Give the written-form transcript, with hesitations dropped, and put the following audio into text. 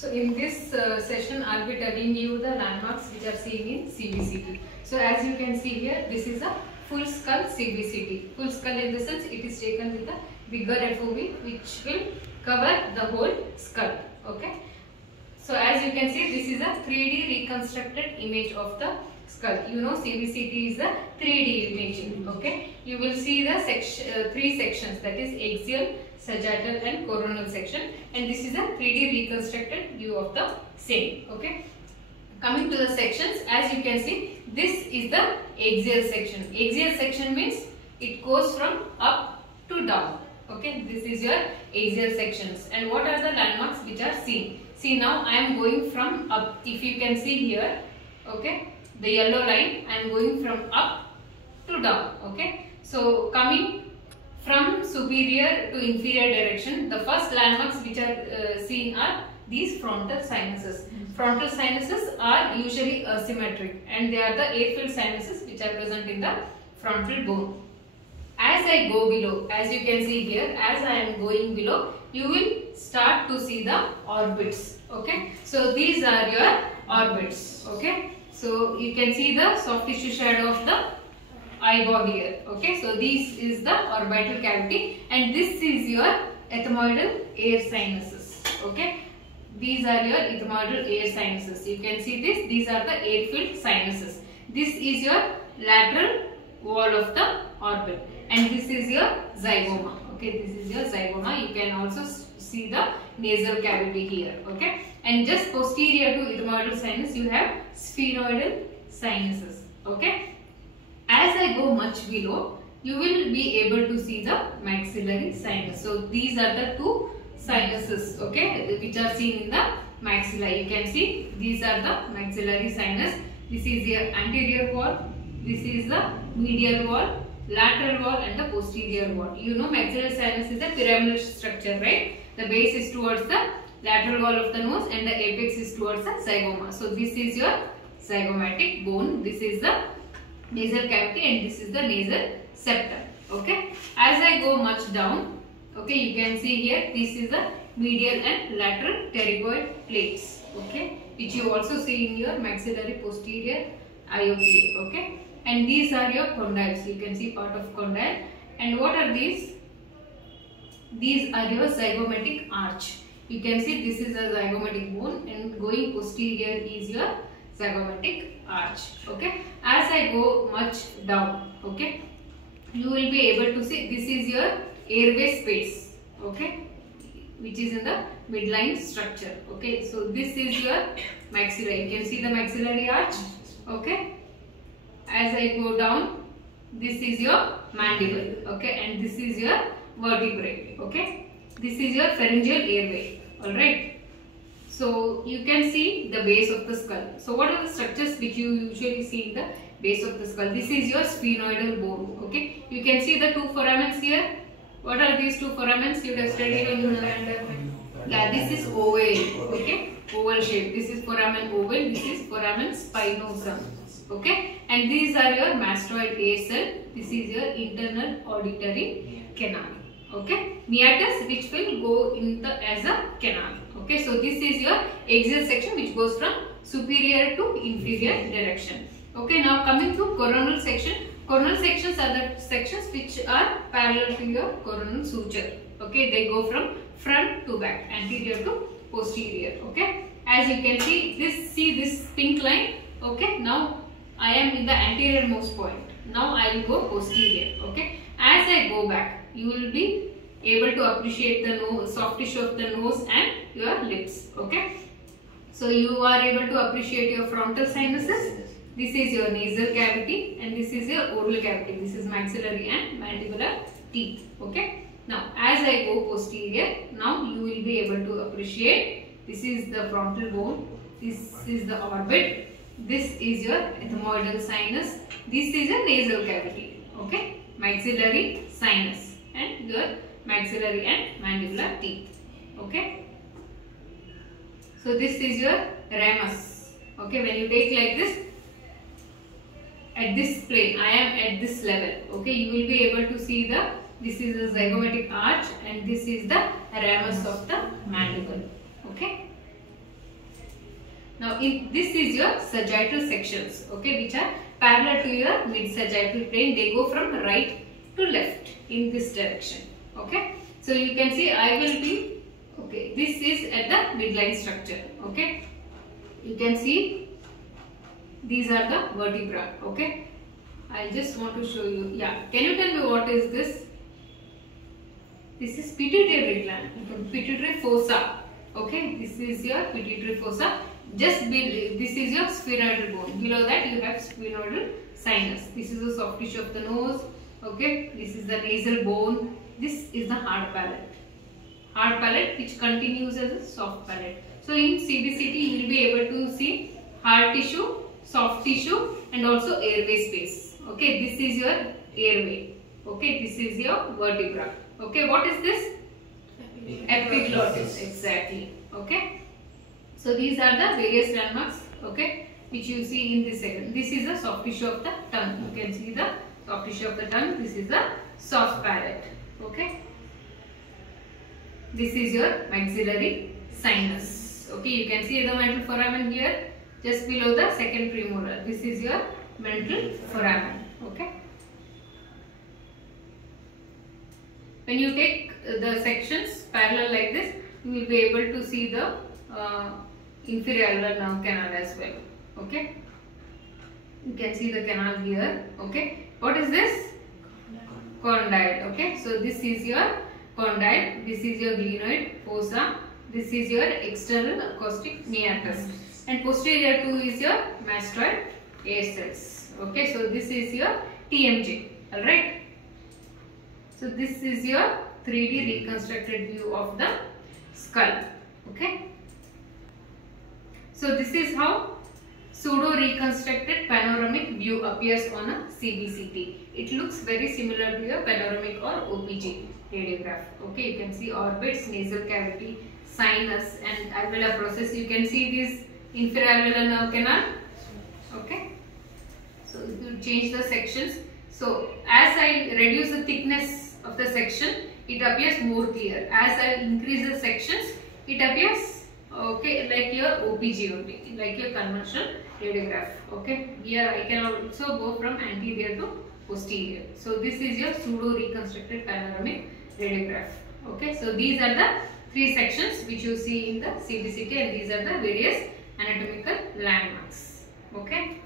So in this session, I'll be telling you the landmarks which are seen in CBCT. So as you can see here, this is a full skull CBCT. Full skull in the sense it is taken with a bigger FOV which will cover the whole skull. Okay. So as you can see, this is a 3D reconstructed image of the skull. You know CBCT is a 3D imaging. Okay. You will see the three sections, that is axial, sagittal and coronal section, and this is a 3D reconstructed view of the same. Okay. Coming to the sections, as you can see, this is the axial section. Axial section means it goes from up to down. Okay, this is your axial sections. And what are the landmarks which are seen? See, now I am going from up. If you can see here, okay, the yellow line, I am going from up to down. Okay, so coming from superior to inferior direction, the first landmarks which are seen are these frontal sinuses. Frontal sinuses are usually asymmetric and they are the air-filled sinuses which are present in the frontal bone. As I go below, as you can see here, as I am going below, you will start to see the orbits. Okay, so these are your orbits. Okay, so you can see the soft tissue shadow of the eyeball here. Okay, so this is the orbital cavity and this is your ethmoidal air sinuses. Okay, these are your ethmoidal air sinuses. You can see this, these are the air-filled sinuses. This is your lateral wall of the orbit and this is your zygoma. Okay, this is your zygoma. You can also see the nasal cavity here. Okay, and just posterior to ethmoidal sinus you have sphenoidal sinuses. Okay, as I go much below, you will be able to see the maxillary sinus. So these are the two sinuses, okay, which are seen in the maxilla. You can see these are the maxillary sinus. This is your anterior wall, this is the medial wall, lateral wall and the posterior wall. You know maxillary sinus is a pyramidal structure, right? The base is towards the lateral wall of the nose and the apex is towards the zygoma. So this is your zygomatic bone. This is the nasal cavity and this is the nasal septum. Okay, as I go much down, okay, you can see here this is the medial and lateral pterygoid plates. Okay, which you also see in your maxillary posterior IOPA. Okay, and these are your condyles. You can see part of condyle. And what are these? These are your zygomatic arch. You can see this is a zygomatic bone and going posterior is your zygomatic arch. Okay, as I go much down, okay, you will be able to see this is your airway space, okay, which is in the midline structure. Okay, so this is your maxilla. You can see the maxillary arch. Okay, as I go down, this is your mandible. Okay, and this is your vertebrae. Okay, this is your pharyngeal airway. All right. So you can see the base of the skull. So what are the structures which you usually see in the base of the skull? This is your sphenoidal bone. Okay, you can see the two foramens here. What are these two foramens? You have studied in yeah, this is oval. Okay, oval shape. This is foramen oval. This is foramen spinosum. Okay, and these are your mastoid air cell. This is your internal auditory canal. Okay, meatus which will go in the as a canal. Okay, so this is your axial section which goes from superior to inferior direction. Okay, now coming to coronal section. Coronal sections are the sections which are parallel to your coronal suture. Okay, they go from front to back, anterior to posterior. Okay, as you can see this pink line. Okay, now I am in the anterior most point. Now I will go posterior. Okay, as I go back, you will be able to appreciate the nose, soft tissue of the nose and your lips. Okay, so you are able to appreciate your frontal sinuses. This is your nasal cavity and this is your oral cavity. This is maxillary and mandibular teeth. Okay, now as I go posterior, now you will be able to appreciate this is the frontal bone, this is the orbit, this is your ethmoidal sinus, this is your nasal cavity. Okay, maxillary sinus and your maxillary and mandibular teeth. Okay, so this is your ramus. Okay, when you take like this, at this plane, I am at this level. Okay, you will be able to see this is the zygomatic arch and this is the ramus of the mandible. Okay, Now this is your sagittal sections, okay, which are parallel to your mid sagittal plane. They go from right to left in this direction, okay. So you can see I will be, okay, this is at the midline structure, okay. You can see these are the vertebra, okay. I just want to show you. Yeah, can you tell me what is this? This is pituitary gland, pituitary fossa, okay. This is your pituitary fossa. Just below, this is your sphenoidal bone. Below that you have sphenoidal sinus. This is the soft tissue of the nose, okay. This is the nasal bone. This is the hard palate. Hard palate which continues as a soft palate. So in CBCT you will be able to see hard tissue, soft tissue and also airway space. Okay, this is your airway. Okay, this is your vertebra. Okay, what is this? Epiglottis. Exactly. Okay. So these are the various landmarks, okay, which you see in this segment. This is the soft tissue of the tongue. You can see the soft tissue of the tongue. This is the soft palate. Okay. This is your maxillary sinus. Okay, you can see the mental foramen here, just below the second premolar. This is your mental foramen. Okay. When you take the sections parallel like this, you will be able to see the inferior alveolar nerve canal as well. Okay. You can see the canal here. Okay. What is this? Condyle. Okay. So this is your condyle. This is your glenoid fossa. This is your external acoustic meatus. And posterior to is your mastoid air cells. Okay. So this is your TMJ. Alright. So this is your 3D reconstructed view of the skull. Okay. So this is how pseudo reconstructed panoramic view appears on a CBCT. It looks very similar to your panoramic or OPG radiograph. Okay, you can see orbits, nasal cavity, sinus and alveolar process. You can see this inferior alveolar nerve canal. Okay. So if you change the sections, so as I reduce the thickness of the section, it appears more clear. As I increase the sections, it appears, okay, like your OPG only, like your conventional radiograph. Okay, here I can also go from anterior to posterior. So this is your pseudo reconstructed panoramic radiograph. Okay, so these are the three sections which you see in the CBCT and these are the various anatomical landmarks. Okay.